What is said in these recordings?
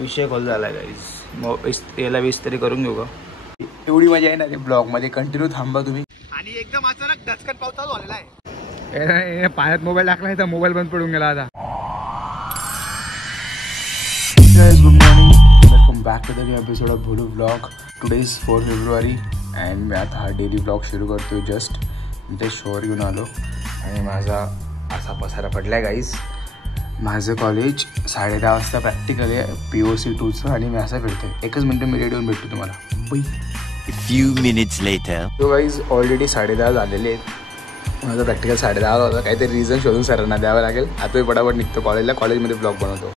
विषय कॉल झाला गाईज, याला विस्तारी करून घेऊ का? एवढी मजा आहे ना ते ब्लॉग मध्ये, कंटिन्यू थांबा तुम्ही. आणि एकदम अचानक धचकन पाऊस चालू झालेला आहे. पायात मोबाईल टाकला तर मोबाईल बंद पडून गेला आता. Good morning, welcome back to the new episode of Bholu blog. Today is 4 फेब्रुवारी अँड मी आता हा डेली ब्लॉग सुरू करतो. जस्ट ते शोअर घेऊन आलो आणि माझा असा पसारा पडला आहे गाईज. माझं कॉलेज 10:30 वाजता प्रॅक्टिकल आहे POC 2चं आणि मी असं फिरतो. एकच मिनटं मी रेडी होऊन भेटतो तुम्हाला. few minutes later. तो गाईज ऑलरेडी 10:30 झालेले आहेत. माझं प्रॅक्टिकल 10:30 होता. काहीतरी रिझन शोधून सरांना द्यावं लागेल. आता मी पटापट निघतो कॉलेजला, कॉलेजमध्ये ब्लॉग बनवतो.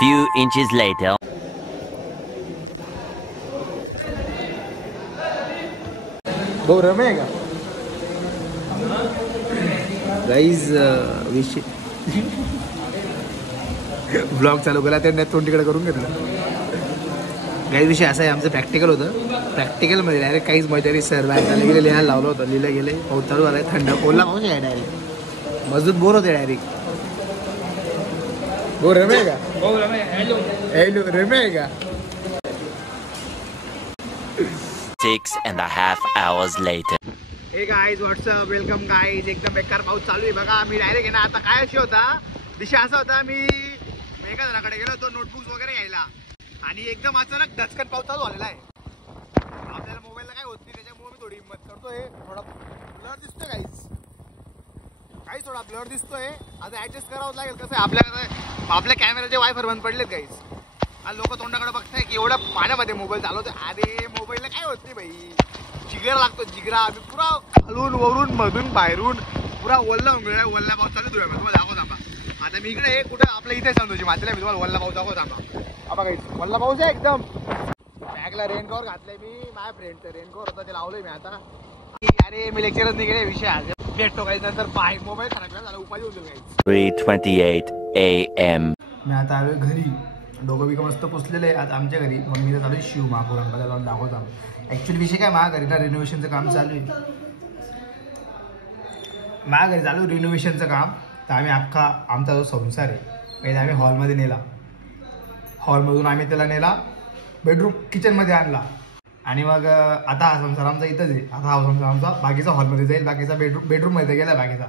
Few inches later. भाऊ रमे आहे का गाईज? विषय ब्लॉग चालू केला त्या तोंड तिकडे करून घेतलं. गाईज विषय असा आहे, आमचं प्रॅक्टिकल होतं. प्रॅक्टिकलमध्ये डायरेक्ट काहीच मजा नाही. सर बाहेर गेले, लिहायला लावलं होतं, लिहिलं गेले. पाऊस चालू झाला आहे, थंड ओला पाऊस आहे डायरेक्ट. मजबूत बोर होते डायरेक्ट. भाऊ रमे आहे का? हो रमे. हॅलो रमे आहे का? 6.5 hours later. हे गाईज व्हॉट्सअप, वेलकम गाईज. एकदम बेकार पाऊस चालू आहे बघा. मी डायरेक्ट आहे ना, आता काय अशी होता दिशा असा होता, मी एका जणाकडे गेलो होतो नोटबुक्स वगैरे घ्यायला आणि एकदम अचानक धचकन पाऊस चालू झालेला आहे. आपल्याला मोबाईलला काय होत नाही, त्याच्यामुळे मी थोडी हिंमत करतोय. थोडा ब्लर दिसतोय गाईज, काही थोडा ब्लर दिसतोय. आता ऍडजस्ट करावं लागेल. कसं आहे, आपल्या कॅमेराचे वायफर बंद पडलेत गाईज. आणि लोक तोंडाकडे बघताय की एवढ्या पाण्यामध्ये मोबाईल चालवतोय. अरे मोबाईलला काय होत नाही भाई, जिगरा लागतो जिगरा. आम्ही पुरा खालून वरून मधून बाहेरून पुरा वल्ला उंगळ्या. वल्ला पाऊस चालू तुम्ही तुम्हाला दाखव थांबा. आता मी इकडे कुठं आपल्या इथे सांगतो मातीला, मी तुम्हाला वल्ला पाऊस दाखव थांबा. हा काही वल्ला पाऊस आहे एकदम. बॅगला रेनकवर घातलंय मी. माझ्या फ्रेंडचं रेनकवर होतं, ते लावलंय मी आता. अरे मी लेक्चरच नाही गेले. विषय आज भेटतो काही नंतर. पाय मोबाईल खराब झाला, उपाय होतो काही. 3:28 AM. मी आता आलोय घरी. डोकं बिकं मस्त पुसलेलं आहे. आता आमच्या घरी मम्मीला चालू आहे शिव महापूर अंकाला जाऊन दाखवतो. ॲक्च्युली विषय काय, माझ्या घरी ना रिनोव्हेशनचं काम चालू आहे. माझ्या घरी चालू रिनोव्हेशनचं काम. तर आम्ही अख्खा आमचा जो संसार आहे पहिले आम्ही हॉलमध्ये नेला. हॉलमधून आम्ही त्याला नेला बेडरूम किचनमध्ये आणला. आणि मग आता हा संसार आमचा इथंच आहे. आता हा संसार आमचा बाकीचा हॉलमध्ये जाईल, बाकीचा बेडरूममध्ये गेला बाकीचा.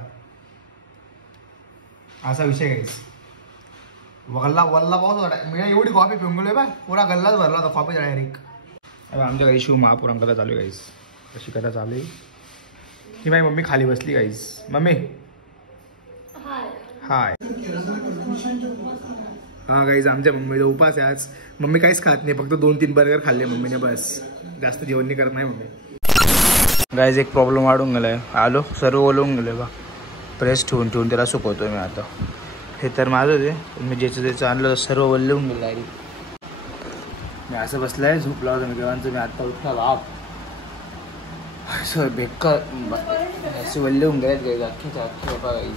असा विषय काहीच. वल्ला पाऊस होता. मी एवढी कॉफी पिऊन गेलोय बा, पुरा गल्लाच भरला होता कॉफीचा डायरेक्ट. आमच्या घरी शिव महापूर अंकाला चालू आहे गाईस. कशी कथा चालू आहे की माझी मम्मी खाली बसली गाईस. मम्मी हाय. हा गाईज, आमच्या मम्मीचा उपास आहे आज. मम्मी काहीच खात नाही, फक्त 2-3 बर्गर खाल्ले मम्मीने, बस. जास्त जेवण नाही करत नाही मम्मी. गाईज एक प्रॉब्लेम वाढून गेलाय. आलो सर्व ओलवून गेले बा. प्रेस ठेवून त्याला सुकवतोय मी आता. हे तर माझं आहे, मी ज्याचं आणलं सर्व वल्लवून गेलं डायरेक्ट. मी असं बसलाय, झोपला होता मी केव्हाचं. मी आत्ता उठला असं बेकार असे वल्लवून गेल्यात गाईज अख्ख्याच्या अख्ख्या गाईज.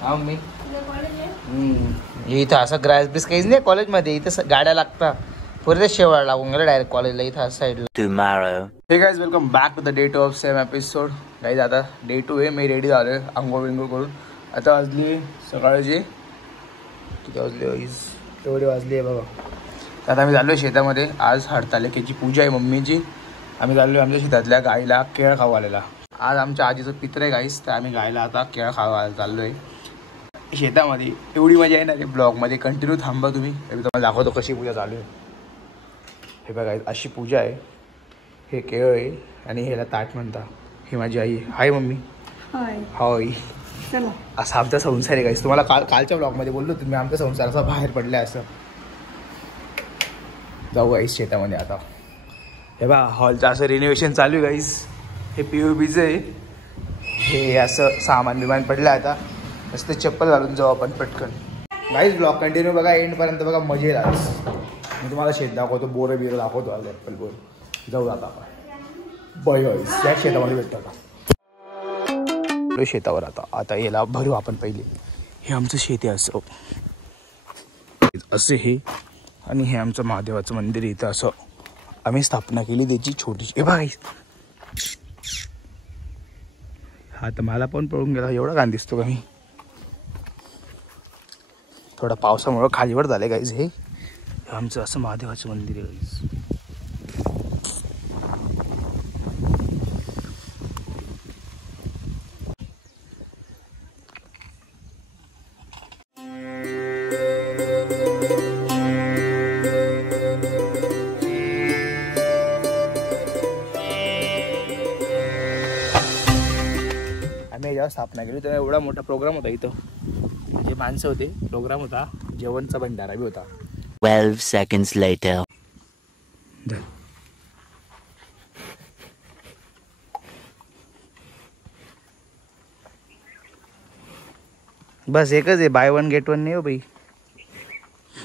हा मी इथं असं ग्रास बीस काहीच नाही कॉलेजमध्ये. इथं गाड्या लागतात, पुरे शेवाळ लागून गेलं डायरेक्ट कॉलेजला इथं साईडला. Tomorrow. Hey guys welcome back to the day 2 of same episode. Guys आता डे 2 आहे. मी रेडी झालो आहे आंघोळ विंघोळ करून. आता वाजली सकाळची किती वाजले गाईज, एवढी वाजली आहे बघा. आता आम्ही चाललो आहे शेतामध्ये. आज हरतालिकेची पूजा आहे मम्मीची. आम्ही चाललो आहे आमच्या शेतातल्या गाईला केळ खाऊ आलेला. आज आमच्या आजीचं पित्र आहे गाईज, तर आम्ही गायला आता केळ खाऊ चाललो आहे शेतामध्ये. एवढी मजा आहे ना ते ब्लॉगमध्ये, कंटिन्यू थांबा तुम्ही. मी तुम्हाला दाखवतो कशी पूजा चालू आहे. हे बघा अशी पूजा आहे. हे केळ आहे आणि ह्याला ताट म्हणता. ही माझी आई. हाय मम्मी. हाय. असा आमचा संसार आहे गाईस. तुम्हाला कालच्या ब्लॉगमध्ये बोललो तुम्ही, आमचा संसार असा बाहेर पडलाय असं. जाऊ गाईस शेतामध्ये आता. हे बघा हॉलचं असं रिनोव्हेशन चालू आहे गाईस. हे POPचं आहे. हे असं सामान बिमान पडलं आता. मस्त चप्पल घालून जाऊ आपण पटकन. गाईस ब्लॉग कंटिन्यू बघा एंडपर्यंत बघा, मजेत आज. मी तुम्हाला शेत दाखवतो, बोरं बिरं दाखवतो. आज ॲपल बोर. जाऊ आता आपण. बाय गाईस, या शेतामध्ये भेटतो आता. शेतावर आता याला भरू आपण पहिले. हे आमचं शेत आहे असं हे. आणि हे आमचं महादेवाचं मंदिर. इथं असं आम्ही स्थापना केली त्याची छोटीशी. हे बघा हा तर मला पण पळून गेला. एवढा घाण दिसतो का मी? थोडा पावसामुळं खालीवर झालं गाईज. हे आमचं असं महादेवाचं मंदिर आहे गाईज. आम्ही जेव्हा स्थापना केली तेव्हा एवढा मोठा प्रोग्राम होता इथं. म्हणजे माणसं होते, प्रोग्राम होता, जेवणचा भंडारा बी होता. 12 seconds later. बस एकच आहे, बाय वन गेट वन नाही हो बाई.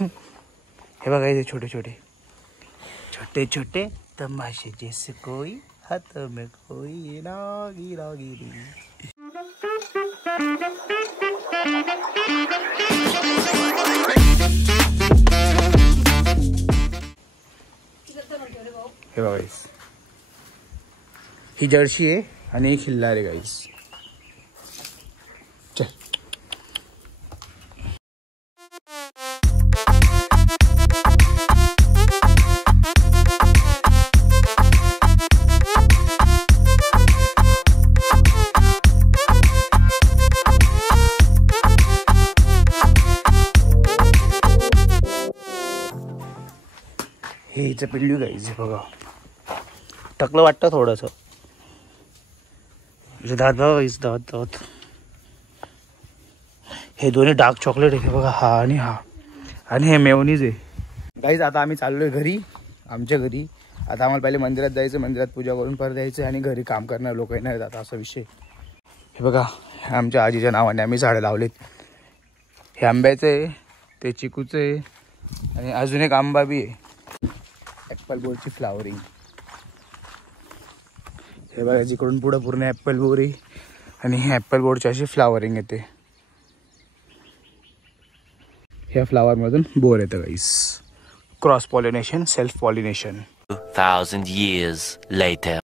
हे बघा इथे छोटे छोटे छोटे छोटे तमाशे, जैसे कोई हाथ में कोई रागी रागी. हे बघा गाईस, ही जर्सी आहे आणि एक खिल्लार आहे गाईस. चल हे हिचं पिल्लू गाईज. बघा टकलं वाटतं थोडंसं. दात बघा गाईज, दात दात. हे दोन्ही डार्क चॉकलेट आहे बघा, हा आणि हा. आणि हे मेवनीज आहे गाईज. आता आम्ही चाललोय घरी, आमच्या घरी. आता आम्हाला पहिले मंदिरात जायचं, मंदिरात पूजा करून परत यायचं आणि घरी काम करणार लोक येणार आता असा विषय. हे बघा आमच्या आजीच्या नावाने आम्ही झाडं लावलेत. हे आंब्याचं आहे, ते चिकूचं आहे आणि अजून एक आंबा बी आहे. ॲपल बोरची फ्लावरिंग. हे बघा जिकडून पुढं पूर्ण ॲपल बोर आहे आणि हे ॲपल बोरची अशी फ्लावरिंग येते. ह्या फ्लावरमधून बोर येतं guys. Cross pollination, self pollination. 2000 years later.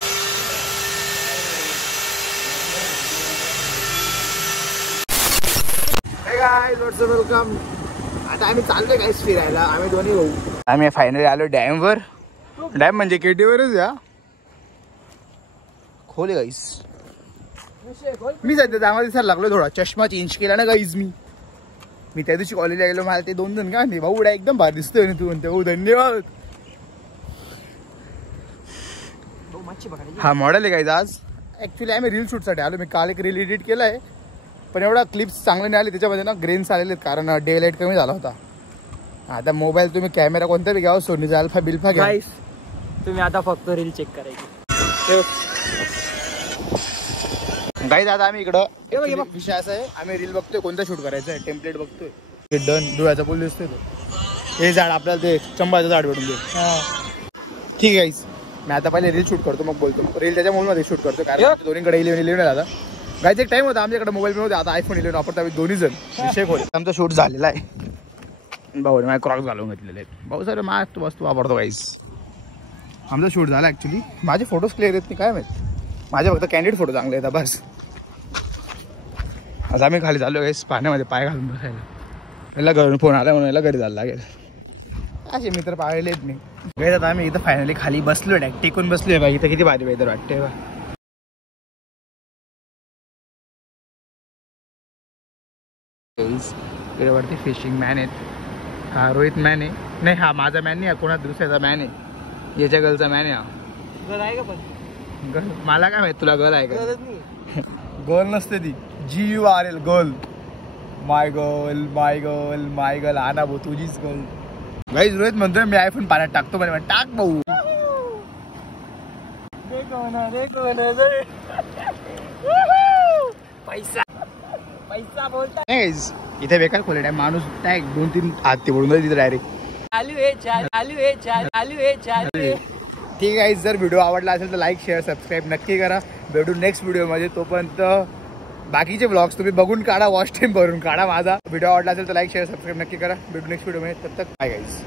Hey guys, what's up, welcome. आता आम्ही चाललोय गाईस फिरायला, आम्ही दोन्ही भाऊ. आम्ही फायनली आलो डॅमवर. डॅम म्हणजे केटीवरच या. खोले गाईस. मी सध्या चांगला दिसायला लागलो, थोडा चष्मा चेंज केला ना गाईज. मी त्या दिवशी कॉलेजला गेलो, मला ते 2 जण का नाही भाऊ एकदम भारी दिसतोय ना तू म्हणते. हो धन्यवाद. हा मॉडेल आहे गाईज. आज ॲक्च्युली आम्ही रील शूटसाठी आलो. मी काल एक रील एडिट केला आहे, पण एवढा क्लिप्स चांगले नाही आले त्याच्यामध्ये ना. ग्रेन्स आलेले आहेत कारण डे लाईट कमी झाला होता. आता मोबाईल तुम्ही कॅमेरा कोणता बी घ्यावा, सोनीचा अल्फा बिल्फा घ्या. तुम्ही आता फक्त रील चेक करायची गाईज. आता आम्ही इकडं विषय असा आहे, आम्ही रील बघतोय कोणता शूट करायचा आहे, टेम्पलेट बघतोय. हे डन डोळ्याचा पूल दिसतोय तो. हे झाड आपल्याला ते चंबाचं झाड भेटून दे. ठीक आहे गाईज, मी आता पहिले रील शूट करतो मग बोलतो. रील त्याच्या मोबाईलमध्ये शूट करतो कारण दोन्हीकडे 11 आता गाईज. एक टाइम होता आमच्याकडे मोबाईल होते, आता आयफोन 11 वापरतो आम्ही दोन्ही जण. विषय खोल आमचा शूट झालेला आहे. भाऊ माझ्या क्रॉक्स घालून घेतलेले आहेत. भाऊ सर माझ्या वस्तू वापरतो गाईज. आमचा शूट झाला ॲक्च्युली. माझे फोटोज क्लिअर येत नाही काय माहीत, माझे फक्त कॅन्डिडेट फोटो चांगले येतात बस. आज आम्ही खाली चाललो गाईस पाण्यामध्ये पाय घालून बसायला. याला घरून फोन आला म्हणून याला घरी जायला लागेल. असे मित्र पाहिलेत मी गाईस. आता आम्ही इथं फायनली खाली बसलो, टेकून बसलोय बा. इथं किती भारी वेदर वाटतंय बा. इकडे वरती फिशिंग मॅन आहेत. हा रोहित मॅन आहे. नाही हा माझा मॅन नाही, हा कोणा दुसऱ्याचा मॅन आहे. याच्या गर्लचा मॅन आहे हा. गर्ल आहे का पण? गर्ल मला काय माहित तुला गर्ल आहे का? गर्ल नसते ती, GURL गर्ल. माय गर्ल माय गर्ल माय गर्ल. हा ना भाऊ तुझीच गर्ल. गाईज रोहित म्हणतोय मी आयफोन पाण्यात टाकतो म्हणे. टाक भाऊ. पैसा पैसा बोलता. इथे बेकार खोले आहे माणूस. टॅग 2-3 हात ते बोलून तिथे डायरेक्ट. चालू आहे चालू आहे चालू आहे चालू आहे. ठीक आहे. जर व्हिडिओ आवडला असेल तर लाईक शेअर सबस्क्राईब नक्की करा. भेटू नेक्स्ट व्हिडिओमध्ये. तोपर्यंत बाकीचे ब्लॉग्स तुम्ही बघून काढा, वॉच टाइम भरून काढा. माझा व्हिडिओ आवडला असेल तर लाईक शेअर सबस्क्राईब नक्की करा. भेटू नेक्स्ट व्हिडिओमध्ये. तब तक बाय गाईज.